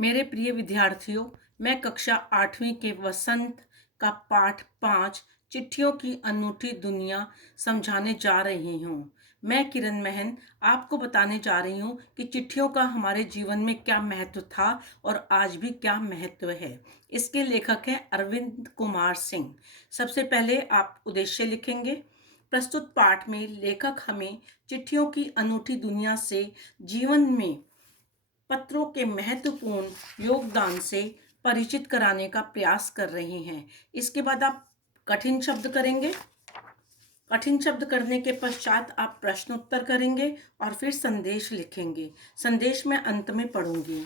मेरे प्रिय विद्यार्थियों, मैं कक्षा 8वीं के वसंत का पाठ 5 चिट्ठियों की अनूठी दुनिया समझाने जा रही हूँ। मैं किरण महन आपको बताने जा रही हूँ कि चिट्ठियों का हमारे जीवन में क्या महत्व था और आज भी क्या महत्व है। इसके लेखक हैं अरविंद कुमार सिंह। सबसे पहले आप उद्देश्य लिखेंगे। प्रस्तुत पाठ में लेखक हमें चिट्ठियों की अनूठी दुनिया से जीवन में पत्रों के महत्वपूर्ण योगदान से परिचित कराने का प्रयास कर रहे हैं। इसके बाद आप कठिन शब्द करेंगे। कठिन शब्द करने के पश्चात आप प्रश्नोत्तर करेंगे और फिर संदेश लिखेंगे। संदेश मैं अंत में पढ़ूंगी।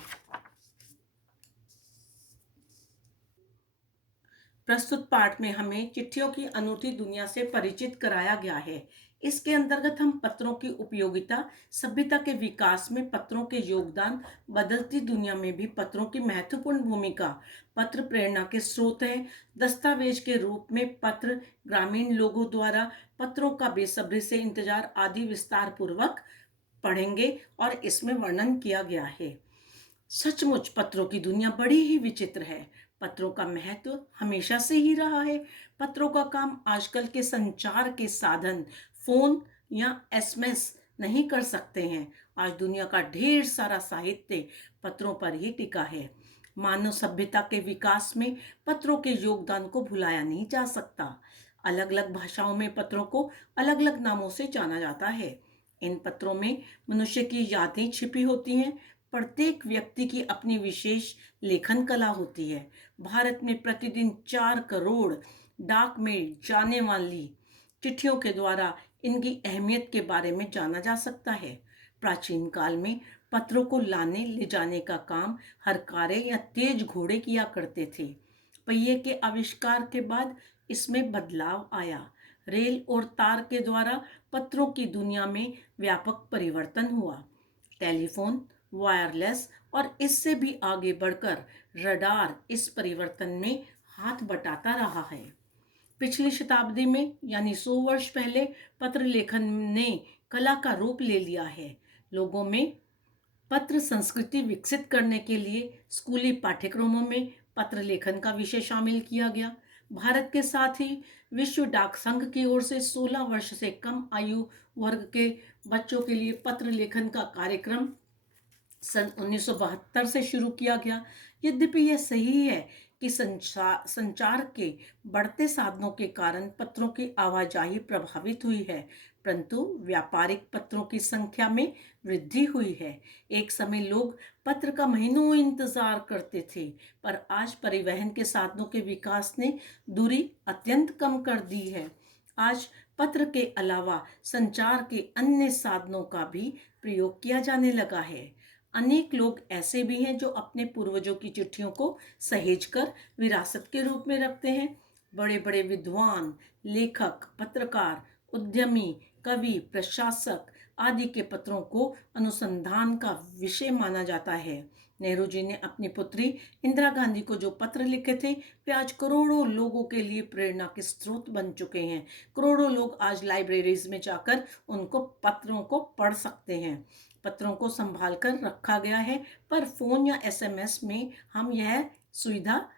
प्रस्तुत पाठ में हमें चिट्ठियों की अनूठी दुनिया से परिचित कराया गया है। इसके अंतर्गत हम पत्रों की उपयोगिता, सभ्यता के विकास में पत्रों के योगदान, बदलती दुनिया में भी पत्रों की महत्वपूर्ण भूमिका, पत्र प्रेरणा के स्रोत हैं, दस्तावेज के रूप में पत्र, ग्रामीण लोगों द्वारा पत्रों का बेसब्री से इंतजार आदि विस्तार पूर्वक पढ़ेंगे और इसमें वर्णन किया गया है। सचमुच पत्रों की दुनिया बड़ी ही विचित्र है। पत्रों का महत्व हमेशा से ही रहा है। पत्रों का काम आजकल के संचार के साधन फोन या एसएमएस नहीं कर सकते हैं। आज दुनिया का ढेर सारा साहित्य पत्रों पर ही टिका है। मानव सभ्यता के विकास में पत्रों के योगदान को भुलाया नहीं जा सकता। अलग अलग भाषाओं में पत्रों को अलग अलग नामों से जाना जाता है। इन पत्रों में मनुष्य की यादें छिपी होती हैं। प्रत्येक व्यक्ति की अपनी विशेष लेखन कला होती है। भारत में प्रतिदिन 4 करोड़ डाक में जाने वाली चिट्ठियों के द्वारा इनकी अहमियत के बारे में जाना जा सकता है। प्राचीन काल में पत्रों को लाने ले जाने का काम हरकारे या तेज घोड़े किया करते थे। पहिए के आविष्कार के बाद इसमें बदलाव आया। रेल और तार के द्वारा पत्रों की दुनिया में व्यापक परिवर्तन हुआ। टेलीफोन, वायरलेस और इससे भी आगे बढ़कर रडार इस परिवर्तन में हाथ बटाता रहा है। पिछली शताब्दी में यानी 100 वर्ष पहले पत्र लेखन ने कला का रूप ले लिया है। लोगों में पत्र संस्कृति विकसित करने के लिए स्कूली पाठ्यक्रमों में पत्र लेखन का विषय शामिल किया गया। भारत के साथ ही विश्व डाक संघ की ओर से 16 वर्ष से कम आयु वर्ग के बच्चों के लिए पत्र लेखन का कार्यक्रम सन 1972 से शुरू किया गया। यद्यपि यह सही है कि संचार के बढ़ते साधनों के कारण पत्रों की आवाजाही प्रभावित हुई है, परंतु व्यापारिक पत्रों की संख्या में वृद्धि हुई है। एक समय लोग पत्र का महीनों इंतजार करते थे, पर आज परिवहन के साधनों के विकास ने दूरी अत्यंत कम कर दी है। आज पत्र के अलावा संचार के अन्य साधनों का भी प्रयोग किया जाने लगा है। अनेक लोग ऐसे भी हैं जो अपने पूर्वजों की चिट्ठियों को सहेजकर विरासत के रूप में रखते हैं। बड़े बड़े विद्वान, लेखक, पत्रकार, उद्यमी, कवि, प्रशासक आदि के पत्रों को अनुसंधान का विषय माना जाता है। नेहरू जी ने अपनी पुत्री इंदिरा गांधी को जो पत्र लिखे थे, वे आज करोड़ों लोगों के लिए प्रेरणा के स्रोत बन चुके हैं। करोड़ों लोग आज लाइब्रेरीज में जाकर उनको पत्रों को पढ़ सकते हैं। पत्रों को संभाल कर रखा गया है, पर फोन या एसएमएस में हम यह सुविधा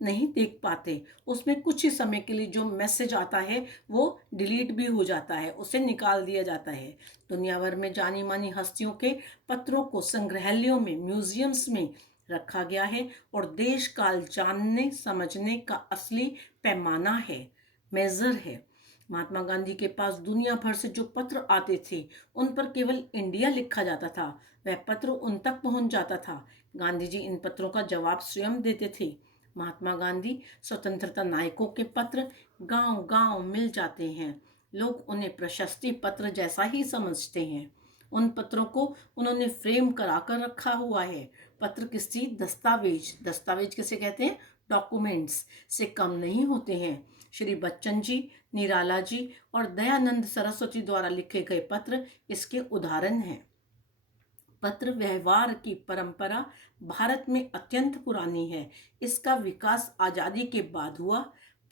नहीं देख पाते। उसमें कुछ ही समय के लिए जो मैसेज आता है वो डिलीट भी हो जाता है, उसे निकाल दिया जाता है। दुनिया भर में जानी मानी हस्तियों के पत्रों को संग्रहालयों में, म्यूजियम्स में रखा गया है और देश काल जानने समझने का असली पैमाना है, मेजर है। महात्मा गांधी के पास दुनिया भर से जो पत्र आते थे उन पर केवल इंडिया लिखा जाता था। वह पत्र उन तक पहुंच जाता था। गांधी जी इन पत्रों का जवाब स्वयं देते थे। महात्मा गांधी स्वतंत्रता नायकों के पत्र गांव गांव मिल जाते हैं। लोग उन्हें प्रशस्ति पत्र जैसा ही समझते हैं। उन पत्रों को उन्होंने फ्रेम करा कर रखा हुआ है। पत्र किसी दस्तावेज, दस्तावेज किसे कहते हैं, डॉक्यूमेंट्स से कम नहीं होते हैं। श्री बच्चन जी, निराला जी और दयानंद सरस्वती द्वारा लिखे गए पत्र इसके उदाहरण हैं। पत्र व्यवहार की परंपरा भारत में अत्यंत पुरानी है। इसका विकास आजादी के बाद हुआ।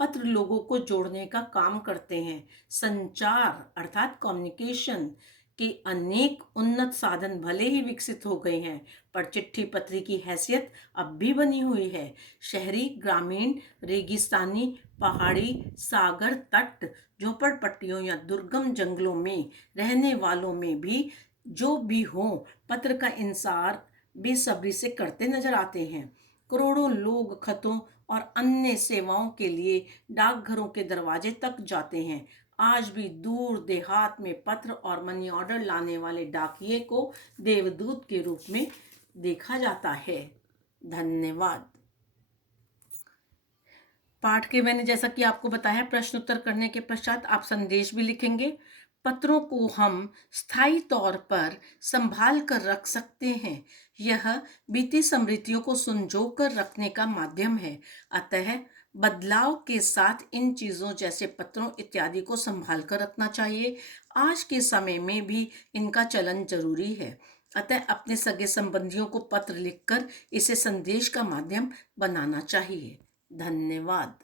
पत्र लोगों को जोड़ने का काम करते हैं। संचार अर्थात कम्युनिकेशन कि अनेक उन्नत साधन भले ही विकसित हो गए हैं, पर चिट्ठी पत्री की हैसियत अब भी बनी हुई है। शहरी, ग्रामीण, रेगिस्तानी, पहाड़ी, सागर तट, झोपड़पट्टियों या दुर्गम जंगलों में रहने वालों में भी जो भी हो, पत्र का इंतजार बेसब्री से करते नजर आते हैं। करोड़ों लोग खतों और अन्य सेवाओं के लिए डाकघरों के दरवाजे तक जाते हैं। आज भी दूर देहात में पत्र और मनी ऑर्डर लाने वाले डाकिये को देवदूत के रूप में देखा जाता है। धन्यवाद। पाठ के मैंने जैसा कि आपको बताया, प्रश्न उत्तर करने के पश्चात आप संदेश भी लिखेंगे। पत्रों को हम स्थायी तौर पर संभाल कर रख सकते हैं। यह बीती स्मृतियों को संजो कर रखने का माध्यम है। अतः बदलाव के साथ इन चीज़ों जैसे पत्रों इत्यादि को संभाल कर रखना चाहिए। आज के समय में भी इनका चलन जरूरी है। अतः अपने सगे संबंधियों को पत्र लिखकर इसे संदेश का माध्यम बनाना चाहिए। धन्यवाद।